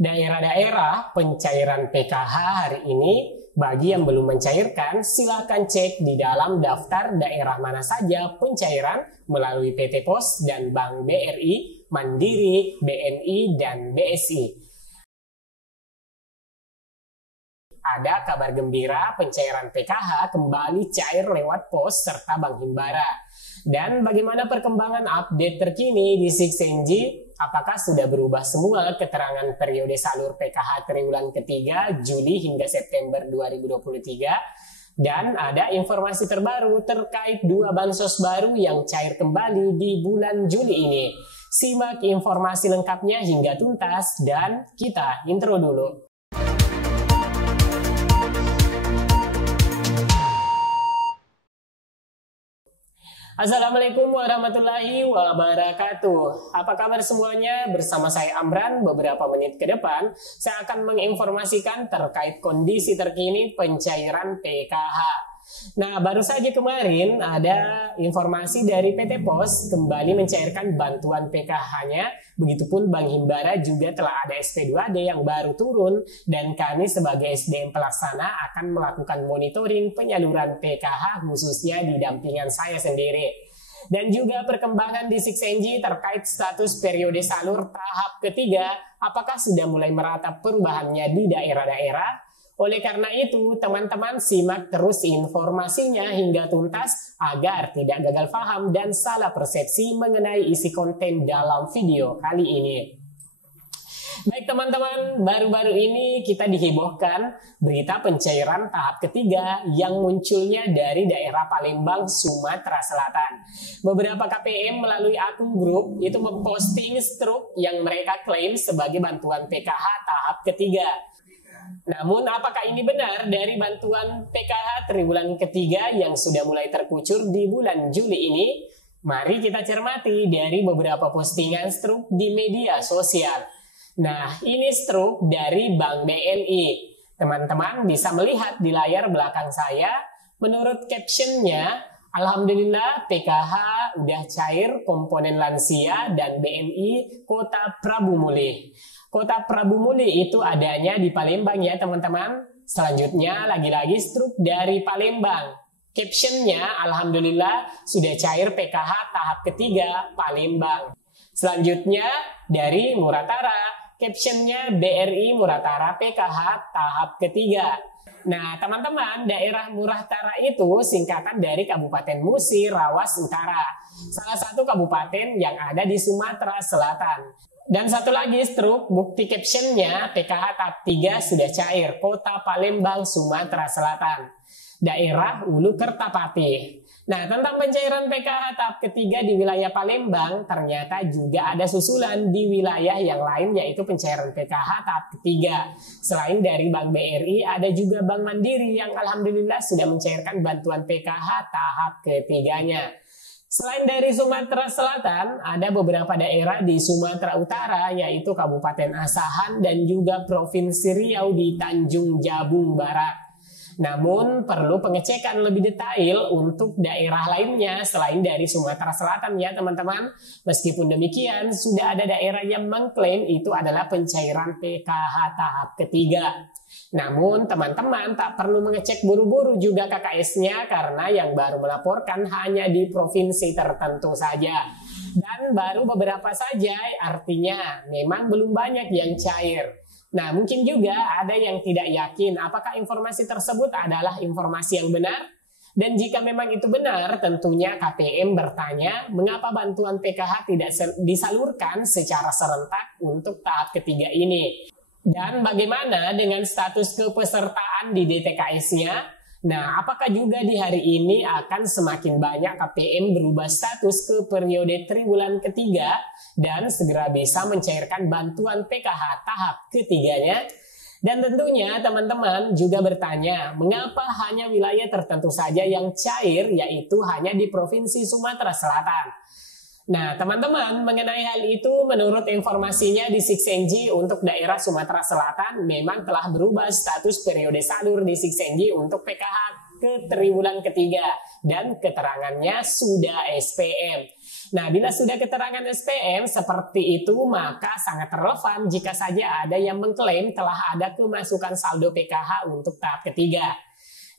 Daerah-daerah pencairan PKH hari ini, bagi yang belum mencairkan, silakan cek di dalam daftar daerah mana saja pencairan melalui PT Pos dan Bank BRI, Mandiri, BNI, dan BSI. Ada kabar gembira, pencairan PKH kembali cair lewat Pos serta Bank Himbara. Dan bagaimana perkembangan update terkini di 6NG? Apakah sudah berubah semua keterangan periode salur PKH triwulan ketiga Juli hingga September 2023? Dan ada informasi terbaru terkait 2 bansos baru yang cair kembali di bulan Juli ini. Simak informasi lengkapnya hingga tuntas dan kita intro dulu. Assalamualaikum warahmatullahi wabarakatuh. Apa kabar semuanya? Bersama saya Amran, beberapa menit ke depan saya akan menginformasikan terkait kondisi terkini pencairan PKH. Nah, baru saja kemarin ada informasi dari PT Pos kembali mencairkan bantuan PKH-nya. Begitupun Bank Himbara juga telah ada SP2D yang baru turun, dan kami sebagai SDM pelaksana akan melakukan monitoring penyaluran PKH khususnya di dampingan saya sendiri. Dan juga perkembangan di 6NG terkait status periode salur tahap ketiga, apakah sudah mulai merata perubahannya di daerah-daerah? Oleh karena itu, teman-teman simak terus informasinya hingga tuntas agar tidak gagal paham dan salah persepsi mengenai isi konten dalam video kali ini. Baik teman-teman, baru-baru ini kita dihebohkan berita pencairan tahap ketiga yang munculnya dari daerah Palembang, Sumatera Selatan. Beberapa KPM melalui akun grup itu memposting struk yang mereka klaim sebagai bantuan PKH tahap ketiga. Namun apakah ini benar dari bantuan PKH triwulan ketiga yang sudah mulai terkucur di bulan Juli ini? Mari kita cermati dari beberapa postingan struk di media sosial. Nah, ini struk dari Bank BNI. Teman-teman bisa melihat di layar belakang saya. Menurut captionnya, Alhamdulillah PKH udah cair komponen lansia dan BNI Kota Prabu Muli. Kota Prabu Muli itu adanya di Palembang ya teman-teman. Selanjutnya lagi-lagi struk dari Palembang. Captionnya Alhamdulillah sudah cair PKH tahap ketiga Palembang. Selanjutnya dari Muratara. Captionnya BRI Muratara PKH tahap ketiga. Nah teman-teman, daerah Muratara itu singkatan dari Kabupaten Musi Rawas Utara. Salah satu kabupaten yang ada di Sumatera Selatan. Dan satu lagi struk, bukti captionnya PKH tahap 3 sudah cair, Kota Palembang, Sumatera Selatan. Daerah Ulu Kertapati. Nah, tentang pencairan PKH tahap ketiga di wilayah Palembang, ternyata juga ada susulan di wilayah yang lain, yaitu pencairan PKH tahap ketiga. Selain dari Bank BRI, ada juga Bank Mandiri yang alhamdulillah sudah mencairkan bantuan PKH tahap ketiganya. Selain dari Sumatera Selatan, ada beberapa daerah di Sumatera Utara, yaitu Kabupaten Asahan dan juga Provinsi Riau di Tanjung Jabung Barat. Namun perlu pengecekan lebih detail untuk daerah lainnya selain dari Sumatera Selatan ya teman-teman. Meskipun demikian, sudah ada daerah yang mengklaim itu adalah pencairan PKH tahap ketiga. Namun teman-teman tak perlu mengecek buru-buru juga KKS-nya karena yang baru melaporkan hanya di provinsi tertentu saja. Dan baru beberapa saja, artinya memang belum banyak yang cair. Nah mungkin juga ada yang tidak yakin apakah informasi tersebut adalah informasi yang benar. Dan jika memang itu benar, tentunya KPM bertanya mengapa bantuan PKH tidak disalurkan secara serentak untuk tahap ketiga ini. Dan bagaimana dengan status kepesertaan di DTKS-nya? Nah, apakah juga di hari ini akan semakin banyak KPM berubah status ke periode triwulan ketiga dan segera bisa mencairkan bantuan PKH tahap ketiganya? Dan tentunya teman-teman juga bertanya, mengapa hanya wilayah tertentu saja yang cair, yaitu hanya di Provinsi Sumatera Selatan? Nah, teman-teman, mengenai hal itu, menurut informasinya di 6NG untuk daerah Sumatera Selatan memang telah berubah status periode salur di 6NG untuk PKH ke triwulan ketiga dan keterangannya sudah SPM. Nah, bila sudah keterangan SPM seperti itu, maka sangat relevan jika saja ada yang mengklaim telah ada kemasukan saldo PKH untuk tahap ketiga.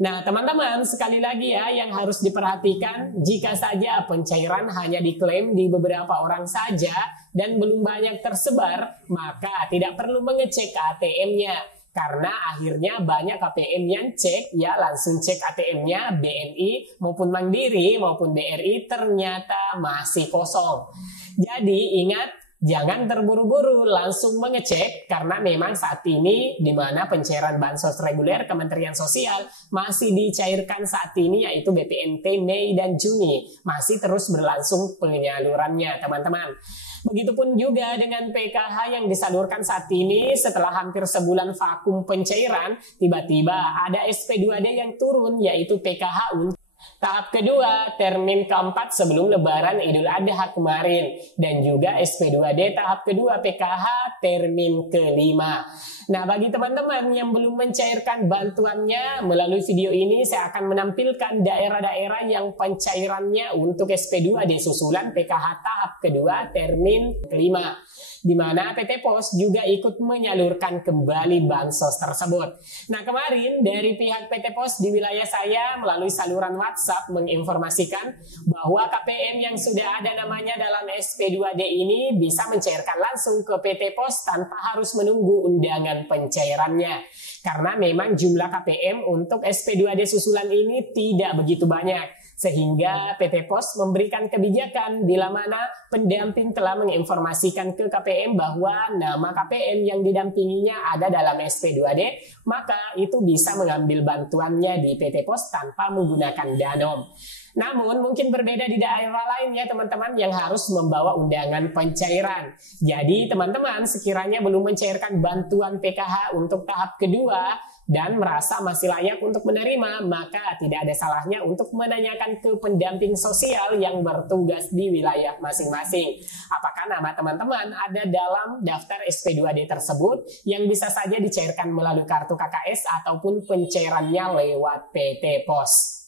Nah, teman-teman, sekali lagi ya yang harus diperhatikan, jika saja pencairan hanya diklaim di beberapa orang saja dan belum banyak tersebar, maka tidak perlu mengecek ATM-nya. Karena akhirnya banyak KPM yang cek, ya langsung cek ATM-nya BNI maupun Mandiri maupun BRI ternyata masih kosong. Jadi ingat, jangan terburu-buru langsung mengecek karena memang saat ini di mana pencairan bansos reguler Kementerian Sosial masih dicairkan saat ini yaitu BPNT Mei dan Juni. Masih terus berlangsung penyalurannya teman-teman. Begitupun juga dengan PKH yang disalurkan saat ini setelah hampir sebulan vakum pencairan, tiba-tiba ada SP2D yang turun yaitu PKH untuk tahap kedua, termin keempat sebelum Lebaran Idul Adha kemarin. Dan juga SP2D tahap kedua PKH termin kelima. Nah, bagi teman-teman yang belum mencairkan bantuannya, melalui video ini saya akan menampilkan daerah-daerah yang pencairannya untuk SP2D susulan PKH tahap kedua termin kelima, di mana PT Pos juga ikut menyalurkan kembali bansos tersebut. Nah, kemarin dari pihak PT Pos di wilayah saya melalui saluran WhatsApp menginformasikan bahwa KPM yang sudah ada namanya dalam SP2D ini bisa mencairkan langsung ke PT Pos tanpa harus menunggu undangan pencairannya. Karena memang jumlah KPM untuk SP2D susulan ini tidak begitu banyak. Sehingga PT Pos memberikan kebijakan bila mana pendamping telah menginformasikan ke KPM bahwa nama KPM yang didampinginya ada dalam SP2D, maka itu bisa mengambil bantuannya di PT Pos tanpa menggunakan Danom. Namun mungkin berbeda di daerah lain ya teman-teman yang harus membawa undangan pencairan. Jadi teman-teman sekiranya belum mencairkan bantuan PKH untuk tahap kedua dan merasa masih layak untuk menerima, maka tidak ada salahnya untuk menanyakan ke pendamping sosial yang bertugas di wilayah masing-masing. Apakah nama teman-teman ada dalam daftar SP2D tersebut yang bisa saja dicairkan melalui kartu KKS ataupun pencairannya lewat PT Pos.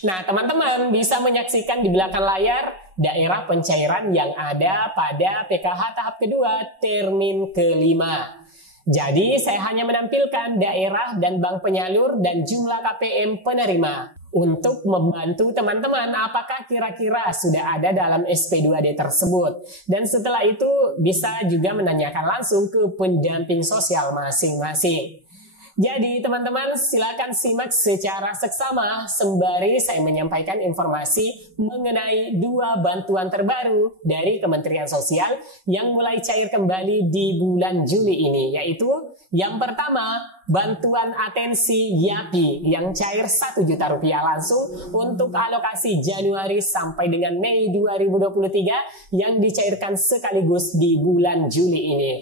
Nah, teman-teman bisa menyaksikan di belakang layar daerah pencairan yang ada pada PKH tahap kedua termin kelima. Jadi, saya hanya menampilkan daerah dan bank penyalur dan jumlah KPM penerima untuk membantu teman-teman apakah kira-kira sudah ada dalam SP2D tersebut. Dan setelah itu bisa juga menanyakan langsung ke pendamping sosial masing-masing. Jadi teman-teman silakan simak secara seksama sembari saya menyampaikan informasi mengenai dua bantuan terbaru dari Kementerian Sosial yang mulai cair kembali di bulan Juli ini, yaitu yang pertama bantuan atensi YAPI yang cair Rp1 juta langsung untuk alokasi Januari sampai dengan Mei 2023 yang dicairkan sekaligus di bulan Juli ini.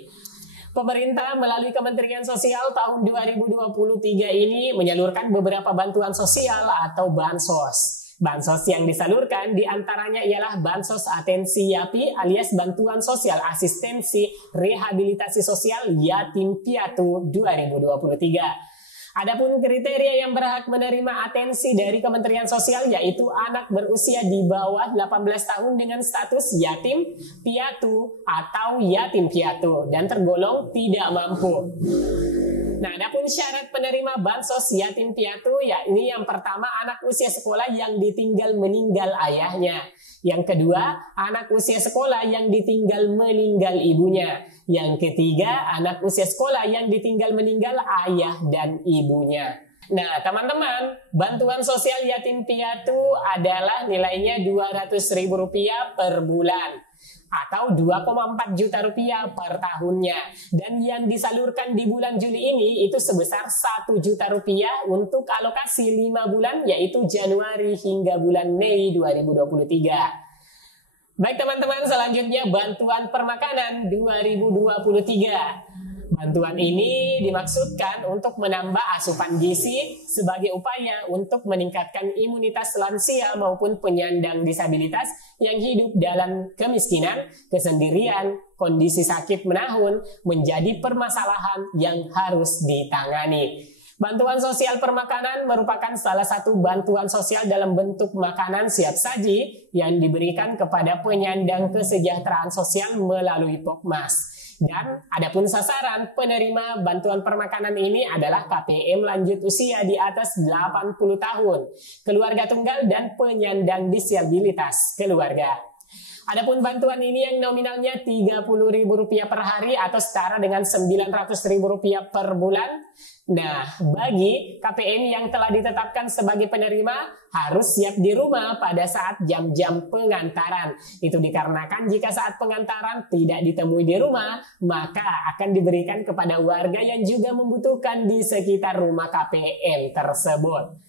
Pemerintah melalui Kementerian Sosial tahun 2023 ini menyalurkan beberapa bantuan sosial atau bansos. Bansos yang disalurkan diantaranya ialah Bansos Atensi YAPI alias Bantuan Sosial Asistensi Rehabilitasi Sosial Yatim Piatu 2023. Adapun kriteria yang berhak menerima atensi dari Kementerian Sosial yaitu anak berusia di bawah 18 tahun dengan status yatim piatu atau yatim piatu dan tergolong tidak mampu. Nah, adapun syarat penerima bansos yatim piatu yakni yang pertama anak usia sekolah yang ditinggal meninggal ayahnya. Yang kedua, anak usia sekolah yang ditinggal meninggal ibunya. Yang ketiga, anak usia sekolah yang ditinggal meninggal ayah dan ibunya. Nah, teman-teman, bantuan sosial yatim piatu adalah nilainya Rp200.000 per bulan atau Rp2,4 juta per tahunnya. Dan yang disalurkan di bulan Juli ini itu sebesar Rp1 juta untuk alokasi 5 bulan yaitu Januari hingga bulan Mei 2023. Baik teman-teman, selanjutnya bantuan permakanan 2023. Bantuan ini dimaksudkan untuk menambah asupan gizi sebagai upaya untuk meningkatkan imunitas lansia maupun penyandang disabilitas yang hidup dalam kemiskinan, kesendirian, kondisi sakit menahun menjadi permasalahan yang harus ditangani. Bantuan sosial permakanan merupakan salah satu bantuan sosial dalam bentuk makanan siap saji yang diberikan kepada penyandang kesejahteraan sosial melalui Pokmas. Dan adapun sasaran penerima bantuan permakanan ini adalah KPM lanjut usia di atas 80 tahun, keluarga tunggal dan penyandang disabilitas keluarga. Adapun bantuan ini yang nominalnya Rp30.000 per hari atau setara dengan Rp900.000 per bulan. Nah, bagi KPM yang telah ditetapkan sebagai penerima harus siap di rumah pada saat jam-jam pengantaran. Itu dikarenakan jika saat pengantaran tidak ditemui di rumah, maka akan diberikan kepada warga yang juga membutuhkan di sekitar rumah KPM tersebut.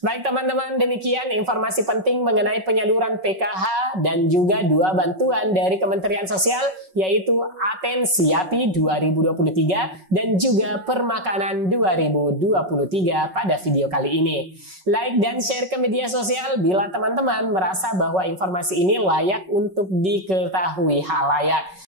Baik teman-teman, demikian informasi penting mengenai penyaluran PKH dan juga dua bantuan dari Kementerian Sosial, yaitu Aten Siapi 2023 dan juga Permakanan 2023 pada video kali ini. Like dan share ke media sosial bila teman-teman merasa bahwa informasi ini layak untuk diketahui halayak.